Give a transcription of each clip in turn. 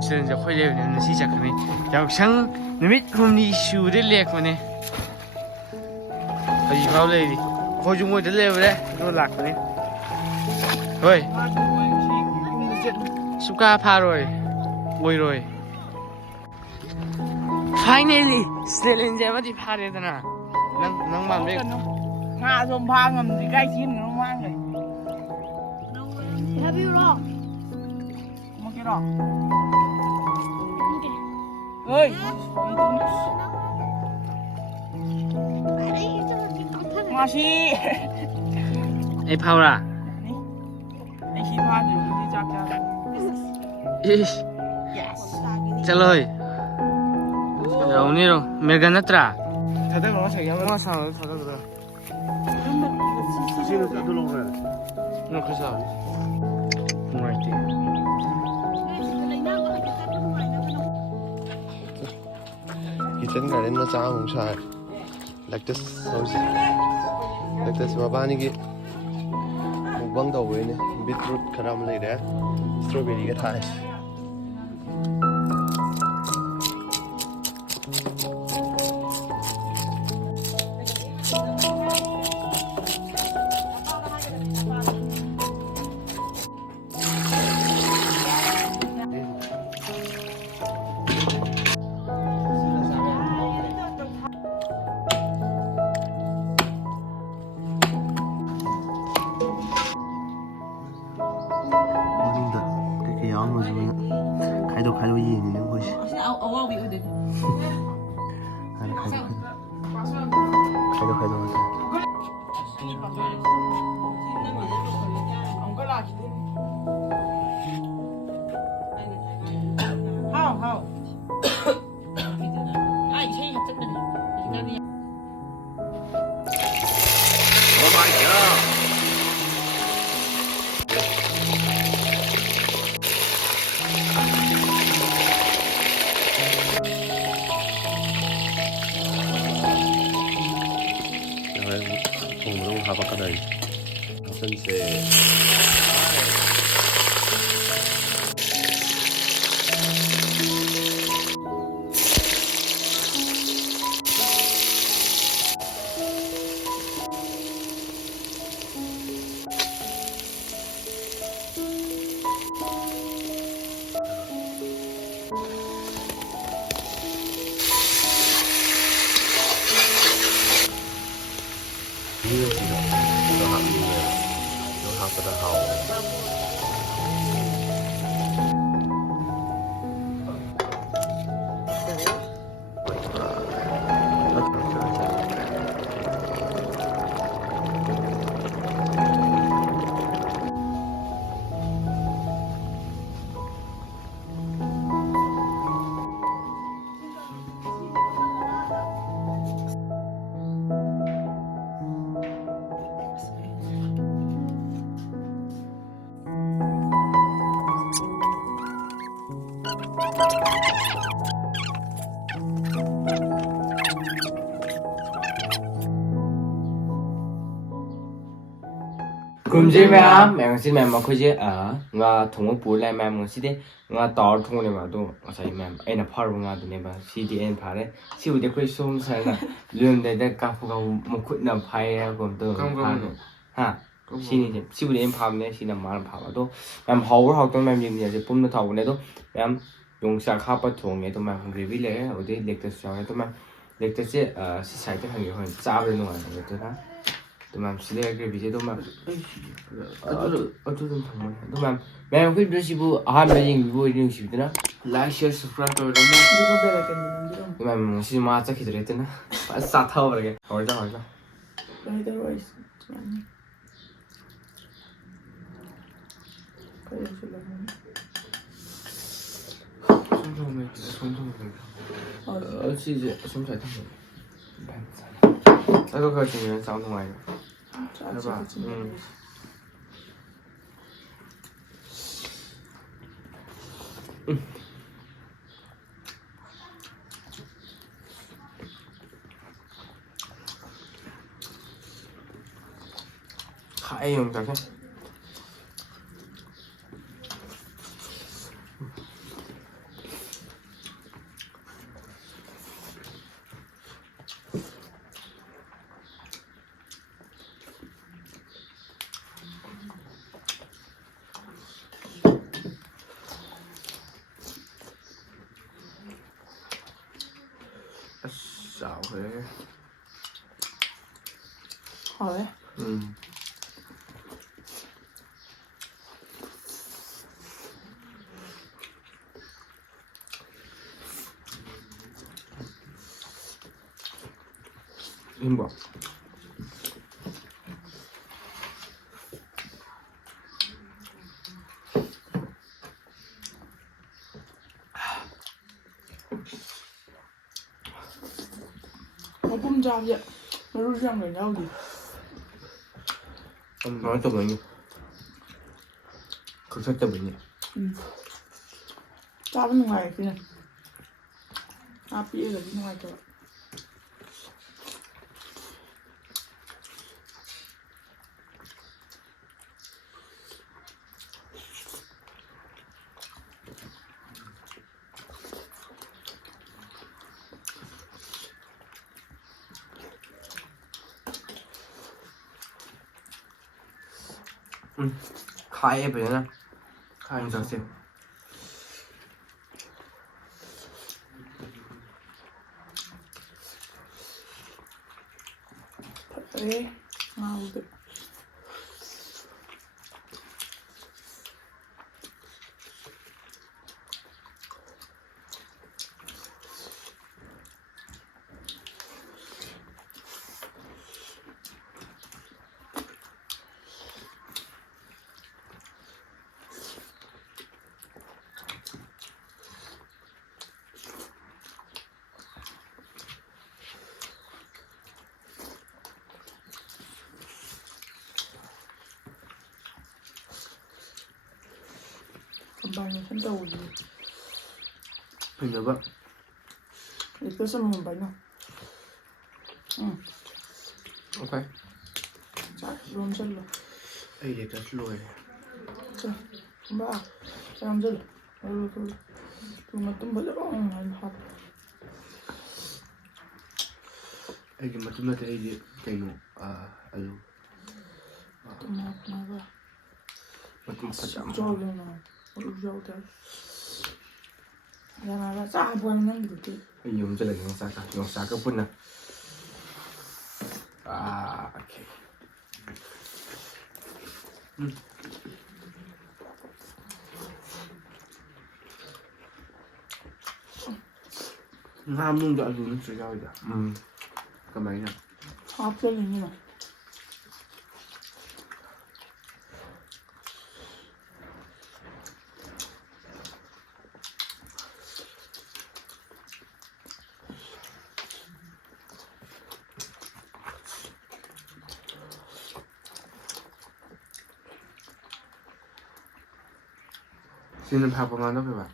지금 이제 홀레는 시작하네. 영상 눈밑 홈리 슈를 내거네. 어디 가올래리? 거중 뭐 들래버래? 놀랍거네. 어이. 수가 파로이. 오이로이. Finally, 스텔린 제마디 파래더나. 낭 맘래. nga som pha ngầm thì gai chín nó mang rồi. Have you rock? Một cái đó. Ơi. Masih. 에 파오라. Anh xin pha thì đi chắc chắc. 이씨. Yes. 잘로이. 야, 오늘은 메가 났더라. 다들 뭐 저기 한번 영화 상을 타더라. 지금 다 들어오래. 너 그래서 뭐할 때? Kitchen garden nó cha mong sai lettuce house lettuce mabani ki mukbang tau we ne beetroot kharam lai re strawberry ka thai khai đồ gì thì nó hơi khai đồ Không. Ai thấy hấp dẫn này. Oh my god cùng 하박하다 선세 nó hậu 금지 맘, 맹신 맘 먹고지 nga thong pu lai 맘 ngsi nga tor thong ne ma do sai 맘 aina phar nga de ne ba cdn phare si u de koi som sai na lum de ka fu ga mo khut na phai ya ko do ha si ni si u de pham ne si na ma pham ba do 맘 hau tong 맘 yin ne pum na thau ne do 맘 yung sa kha pa thong ne to 맘 gravy le o de lecture sa ne to 맘 lecture se si sai te hang yo cha ba no ne to na tụi mình sẽ lấy cái vị trí tụi mình ở chỗ tụi mình mẹ không biết gì ham cái gì vui những gì đó like share subscribe rồi đó tụi mình xin mà chắc khi rồi đó phải sát thâu rồi kìa hỏi ra 처음에 손톱을 시제 손잘 타고 나도 그 중에 싸우는 거야. 해봐. Khai không cả cái xạo thế. Hỏi. Im bỏ. 볶음 잡이야. 노르장 왜 나오지? Nói cho mình cực thích cho mình 잡은 거야 그냥. 아 삐에가 있는 거야 저. khai vậy nè khai anh xem 그래. 아 우리. 금방에 혼자 오지. bây giờ vợ 이 뺏어 먹으면 많이. 응. ok 자, 롬 잘라. đây để cho lùi 자, 봐. 자, 잘라. 얼른 돌려. 그만 좀 벌려. 안 하. đây thì mà chúng ta thấy gì cái nó alo 좀 나가. mà chúng ta chạm 저기는 우리 저기. 나가 자 보이는 게 돼. dùng cho lại nó xa cái phun nè ok Nam luôn đợi luôn sẽ giao vậy cái máy nè 합성이니 뭐. xin em học bằng nó phải bạn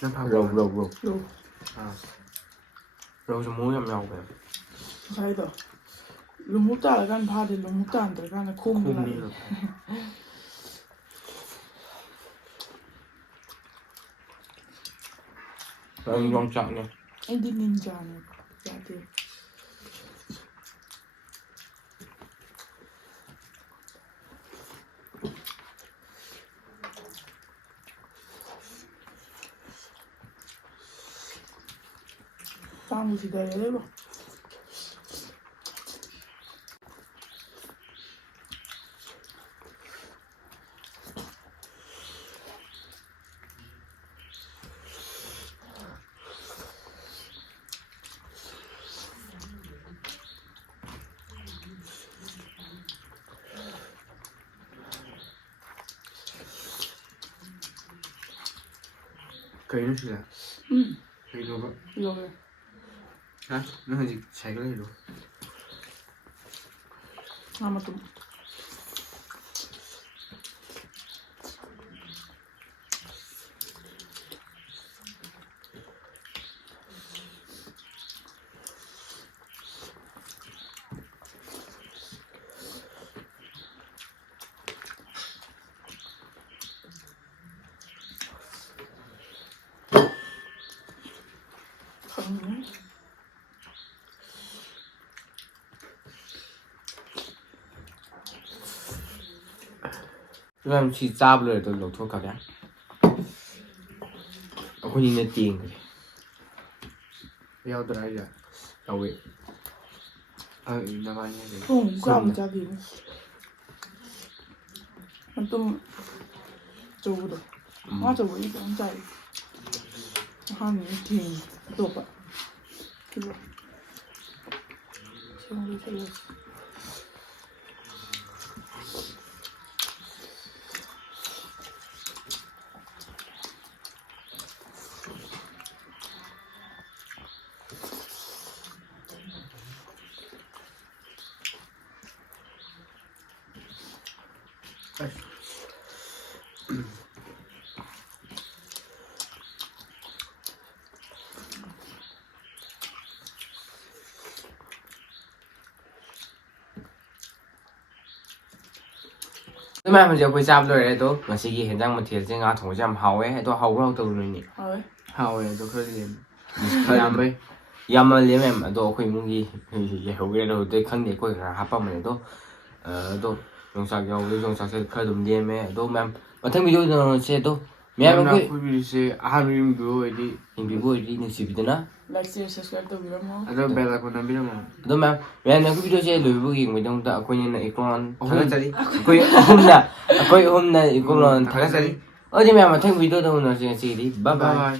em học rầu 요. rầu cho muối nhầm nhau vậy 사이다. 너무 따라간 바디 너무 안 들어가네 không đi 콩이. được anh quan trọng nha 엔디 닌자네. 야들. 다음 기다려봐. Kayılı şöyle. 응. Kayılı bak. 이거 그래. Ha? Ne hadi saygılı yürü. 아마 좀. 다음에 Làm chỉ ra rồi tôi lột thuốc cả đấy. Aku nhìn thấy tiền rồi. Giao tôi đây rồi. Đâu vậy? Nó bao nhiêu vậy? 형 까부자기. 좀 저거도. 맞아 왜 이거 혼자 한 이팅 또 봐. 그거. 시험을 살렸어. Thế mà giờ quay ra rồi đấy tôi mà sẽ ghi hiện đang một thiệt sẽ ngã thủng trăm hậu ấy tôi hậu rau từ rồi nhỉ 아 왜? hậu ấy tôi khơi liền làm đi yam mà liền em tôi khơi muốn gì hậu cái rồi tôi khăn để quay cả hấp bằng này tôi dùng sạc dầu với dùng sạc sẽ khơi đùm liền mẹ tôi mà thêm video nữa sẽ tôi mẹ mà cái video sẽ 하루님 그거 đi hình bị vui đi những gì biết nữa 라이크 서브스크라이브 또 이러면 ada bell icon na bilang mo tôi mà mẹ nó cái video sẽ lùi bước mình trong ta quay như này con thằng cái gì quay hôm nay con thằng cái gì ở đây mẹ mà thêm video đâu nó sẽ gì đi bye bye